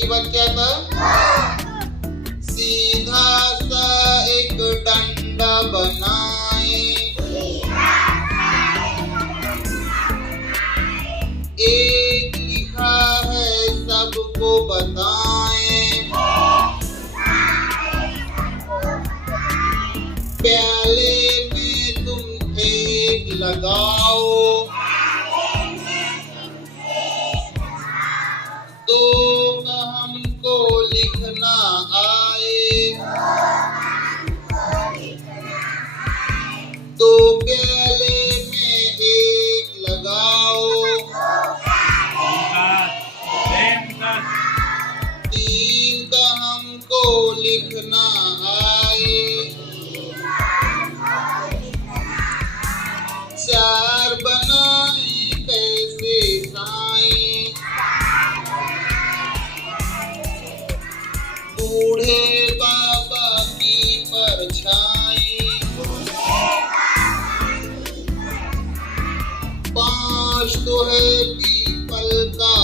एक ही बात क्या था? सीधा सा एक डंडा बनाए, एक लिखा है सबको बताएं, प्याले में तुम एक लगाओ, तो हमको लिखना आए, तो प्याले में एक लगाओ, तीन का हमको लिखना आए, चार बनाए कैसे साएं, बूढ़े बाबा की परछाई, पांच तो है पीपल का